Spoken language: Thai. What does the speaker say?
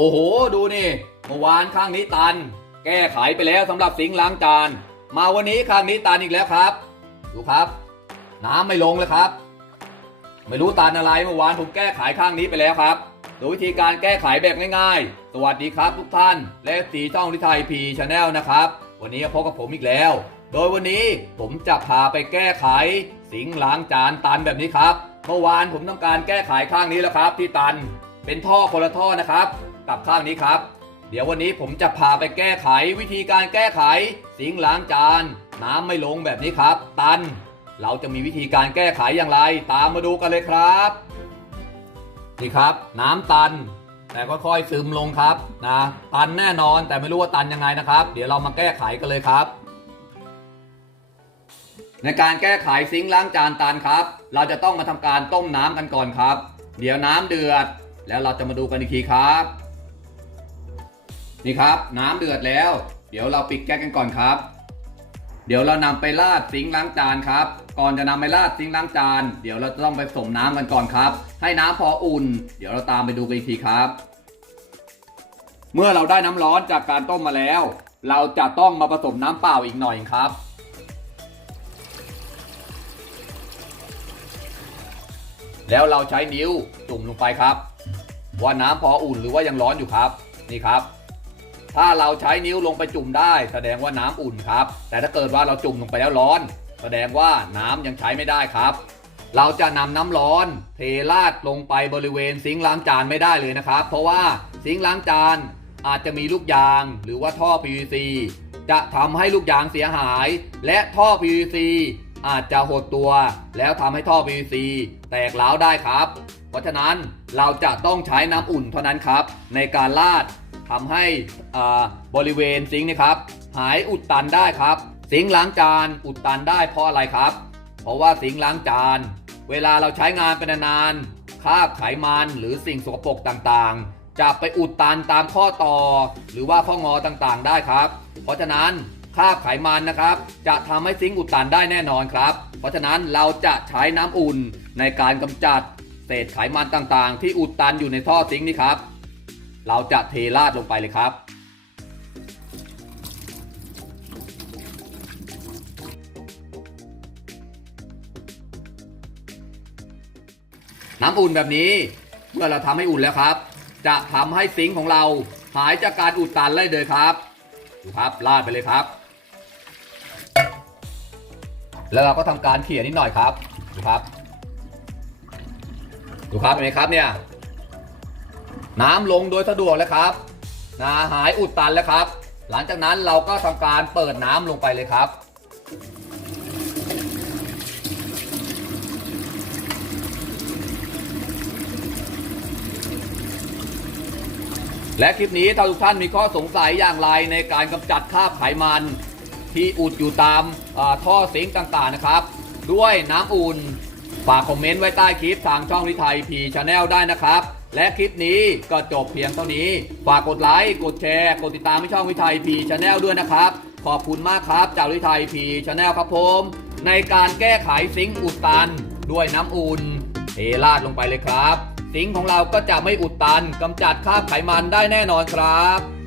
โอ้โห ดูนี่เมื่อวานข้างนี้ตัน แก้ไขไปแล้วสำหรับสิงค์ล้างจาน มาวันนี้ข้างนี้ตันอีกแล้วครับ ดูครับ น้ำไม่ลงเลยครับ ไม่รู้ตันอะไรเมื่อวานผมแก้ไขข้างนี้ไปแล้วครับโดยวิธีการแก้ไขแบบง่ายๆ สวัสดีครับทุกท่าน และสีช่องทิไทยพีชาแนลนะครับ วันนี้พบกับผมอีกแล้ว โดยวันนี้ผมจะพาไปแก้ไข สิงค์ล้างจานตันแบบนี้ครับ เมื่อวานผมต้องการแก้ไขข้างนี้แล้วครับ ที่ตัน เป็นท่อคนละท่อนะครับ กับข้างนี้ครับ เดี๋ยววันนี้ผมจะพาไปแก้ไขวิธีการแก้ไข สิงล้างจาน น้ำไม่ลงแบบนี้ครับ ตัน เราจะมีวิธีการแก้ไขอย่างไร ตามมาดูกันเลยครับนี่ครับ น้ำตัน แต่ค่อยๆซึมลงครับนะตันแน่นอนแต่ไม่รู้ว่าตันยังไงนะครับ เดี๋ยวเรามาแก้ไขกันเลยครับในการแก้ไขซิงค์ล้างจานตันครับ เราจะต้องมาทำการต้มน้ำกันก่อนครับ เดี๋ยวน้ำเดือด แล้วเราจะมาดูกันอีกทีครับ นี่ครับ น้ำเดือดแล้ว เดี๋ยวเราปิดแก๊สกันก่อนครับ เดี๋ยวเรานำไปราดซิงค์ล้างจานครับ ก่อนจะนำไปราดซิงค์ล้างจาน เดี๋ยวเราจะต้องไปผสมน้ำกันก่อนครับ ให้น้ำพออุ่น เดี๋ยวเราตามไปดูกันอีกทีครับ เมื่อเราได้น้ำร้อนจากการต้มมาแล้ว เราจะต้องมาผสมน้ำเปล่าอีกหน่อยครับแล้วเราใช้นิ้วจุ่มลงไปครับ ว่าน้ำพออุ่นหรือว่ายังร้อนอยู่ครับ นี่ครับ ถ้าเราใช้นิ้วลงไปจุ่มได้ แสดงว่าน้ำอุ่นครับ แต่ถ้าเกิดว่าเราจุ่มลงไปแล้วร้อน แสดงว่าน้ำยังใช้ไม่ได้ครับ เราจะนำน้ำร้อน เทราดลงไปบริเวณซิงค์ล้างจานไม่ได้เลยนะครับ เพราะว่าซิงค์ล้างจานอาจจะมีลูกยาง หรือว่าท่อ PVC จะทำให้ลูกยางเสียหาย และท่อ PVC อาจจะหดตัว แล้วทำให้ท่อ PVC แตกร้าวได้ครับ เพราะฉะนั้นเราจะต้องใช้น้ำอุ่นเท่านั้นครับ ในการลาด ทำให้บริเวณซิงค์นะครับหายอุดตันได้ครับ ซิงค์ล้างจานอุดตันได้เพราะอะไรครับ เพราะว่าซิงค์ล้างจาน เวลาเราใช้งานเป็นนานๆคราบไขมันหรือสิ่งสกปรกต่างๆ จะไปอุดตันตามข้อต่อ หรือว่าข้องอต่างๆ ได้ครับ เพราะฉะนั้นคราบไขมันนะครับ จะทำให้ซิงค์อุดตันได้แน่นอนครับ เพราะฉะนั้นเราจะใช้น้ำอุ่นในการกำจัดเศษไขมันต่างๆ ที่อุดตันอยู่ในท่อซิงค์นี้ครับ เราจะเทราดลงไปเลยครับ น้ำอุ่นแบบนี้เมื่อเราทำให้อุ่นแล้วครับ จะทำให้ซิงค์ของเราหายจากการอุดตันเลยเลยครับดูครับลาดไปเลยครับ แล้วเราก็ทำการเขี่ยนิดหน่อยครับดูครับดูครับเห็นไหมครับเนี่ย น้ำลงโดยสะดวกแล้วครับนะหายอุดตันแล้วครับ หลังจากนั้นเราก็ทำการเปิดน้ำลงไปเลยครับ และคลิปนี้ถ้าทุกท่านมีข้อสงสัยอย่างไรในการกำจัดคราบไขมันที่อุดอยู่ตามอ่าท่อซิงค์ต่างๆนะครับ ด้วยน้ำอุ่น ฝากคอมเมนต์ไว้ใต้คลิปทางช่องลิไทยพีชาแนลได้นะครับ และคลิปนี้ก็จบเพียงเท่านี้ ฝากกดไลค์ กดแชร์ กดติดตามให้ช่องวิไทยพีชาแนลด้วยนะครับ ขอบคุณมากครับจากวิไทยพีชาแนลครับผม ในการแก้ไขซิงค์อุดตัน ด้วยน้ำอุ่นเทราดลงไปเลยครับ ซิงค์ของเราก็จะไม่อุดตันกำจัดคราบไขมันได้แน่นอนครับ